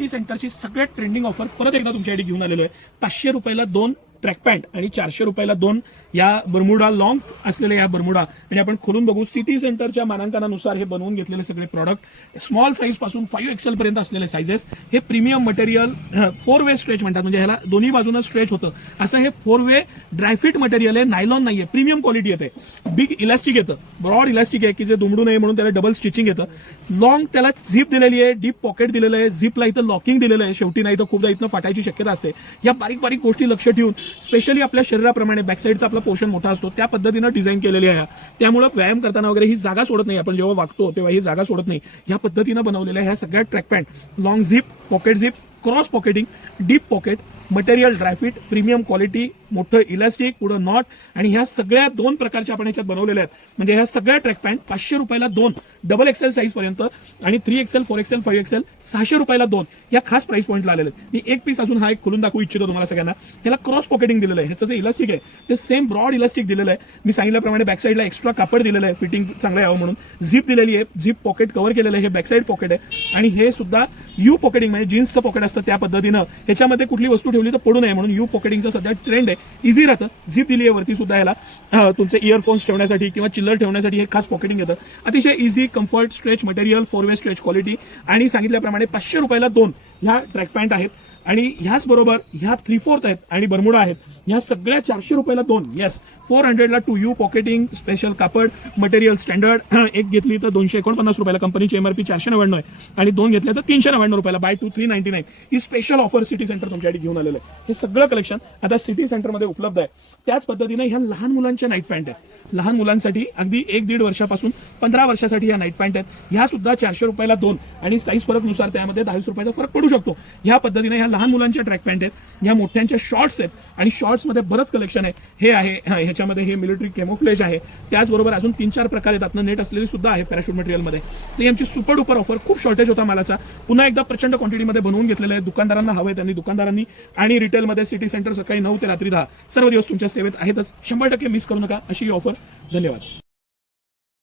T सेंटरची सगळ्यात trending offer परत एकदा तुमच्यासाठी घेऊन आलेलो आहे. 500 रुपयाला 2 ट्रॅक पॅन्ट आणि 400 रुपयाला 2 या बर्मुडा लॉंग असलेले या बर्मुडा. आणि आपण खोलून बघू, सिटी सेंटरच्या मानांकनानुसार हे बनवून घेतलेले सगळे प्रॉडक्ट स्मॉल साईज पासून 5XL पर्यंत असलेले साइजेस. हे प्रीमियम मटेरियल 4 वे स्ट्रेच म्हणतात, म्हणजे ह्याला दोन्ही बाजूने स्ट्रेच होतं असं हे 4 वे ड्रायफिट मटेरियल आहे. नायलॉन नाहीये, प्रीमियम क्वालिटी येते. बिग इलास्टिक येतं, ब्रॉड इलास्टिक आहे की जे दुमडू नये म्हणून त्याला डबल स्टिचिंग येतं. लॉंग त्याला झिप दिलेली आहे, डीप पॉकेट दिलेलं आहे, झिपला इथं लॉकिंग दिलेलं आहे. शेवटी नाही तर खूपदा इथनं फाटायची शक्यता असते. या बारीक बारीक गोष्टी लक्ष ठेवून स्पेशली आपल्या शरीराप्रमाणे बॅक साईडचा आपला पोर्शन मोठा असतो त्या पद्धतीनं डिझाईन केलेली आहे. त्यामुळे व्यायाम करताना वगैरे ही जागा सोडत नाही. आपण जेव्हा वागतो तेव्हा ही जागा सोडत नाही. या पद्धतीनं बनवलेल्या ह्या सगळ्या track pant long zip, pocket zip, cross pocketing, deep pocket, material dry fit, premium quality, मोठं इलास्टिक, पुढं नॉट, आणि ह्या सगळ्या 2 प्रकारच्या आपण याच्यात बनवलेल्या आहेत. म्हणजे ह्या सगळ्या ट्रॅक पॅन्ट 500 रुपयाला 2 डबल एक्सेल साईज पर्यंत आणि 3XL, 4XL, 5XL 600 रुपयाला 2 या खास प्राइस पॉईंटला आलेले आहेत. मी एक पीस अजून हा एक खोलून दाखवू इच्छितो तुम्हाला सगळ्यांना. ह्याला क्रॉस पॉकेटिंग दिलेलं आहे. ह्याचं जे इलास्टिक आहे ते सेम ब्रॉड इलास्टिक दिलेलं आहे. मी सांगितल्याप्रमाणे बॅक साईडला एक्स्ट्रा कापड दिलेलं आहे फिटिंग चांगलं यावं म्हणून. झिप दिलेली आहे, झिप पॉकेट कव्हर केलेलं आहे. हे बॅक साईड पॉकेट आहे आणि हे सुद्धा यू पॉकेटिंग, म्हणजे जीन्सचं पॉकेट असतं त्या पद्धतीनं. ह्याच्यामध्ये कुठली वस्तू ठेवली तर पडू नये म्हणून यू पॉकेटिंगचा सध्या ट्रेंड आहे. इझी राहतं. झिप दिली आहे वरती सुद्धा ह्याला तुमचे इयरफोन्स ठेवण्यासाठी किंवा चिल्लर ठेवण्यासाठी हे खास पॉकेटिंग येतं. अतिशय इझी, कम्फर्ट, स्ट्रेच मटेरियल, 4 वे स्ट्रेच क्वालिटी. आणि सांगितल्याप्रमाणे 500 रुपयाला 2 ह्या ट्रॅक पॅन्ट आहेत. आणि ह्याच बरोबर ह्या 3/4 आहेत आणि बर्मुडा आहेत. ह्या सगळ्या 400 रुपयाला 2. येस, 400ला 2 यू पॉकेटिंग, स्पेशल कापड, मटेरियल स्टँडर्ड. एक घेतली तर 249 रुपयाला, कंपनीची MRP 499 आहे आणि 2 घेतले तर 399 रुपयाला. बाय 2 399 ही स्पेशल ऑफर सिटी सेंटर तुमच्यासाठी घेऊन आलेलं आहे. हे सगळं कलेक्शन आता सिटी सेंटरमध्ये उपलब्ध आहे. त्याच पद्धतीने ह्या लहान मुलांच्या नाईट पॅन्ट आहेत. लहान मुलांसाठी अगदी 1-1.5 वर्षापासून 15 वर्षासाठी ह्या नाईट पॅन्ट आहेत. ह्या सुद्धा 400 रुपयाला 2 आणि साईज फरकनुसार त्यामध्ये 10 रुपयाचा फरक पडू शकतो. ह्या पद्धतीने ह्या लहान मुलांच्या ट्रॅक पॅन्ट आहेत. ह्या मोठ्यांच्या शॉर्ट्स आहेत आणि शॉर्ट्समध्ये बरंच कलेक्शन आहे. हे आहे, ह्याच्यामध्ये हे मिलिटरी केमोफ्लेज आहे. त्याचबरोबर अजून 3-4 प्रकार आहेत. आतनं नेट असलेली सुद्धा आहे पॅराशूट मटेरियलमध्ये. तर आमची सुपर डुपर ऑफर. खूप शॉर्टेज होता मालाचा. पुन्हा एकदा प्रचंड क्वांटिटीमध्ये बनवून घेतलेलं आहे. दुकानदारांना हवंय त्यांनी दुकानदारांनी आणि रिटेलमध्ये सिटी सेंटर सकाळी 9 ते रात्री 10 सर्व दिवस तुमच्या सेवेत आहेतच. 100% मिस करू नका अशी ही ऑफर. धन्यवाद.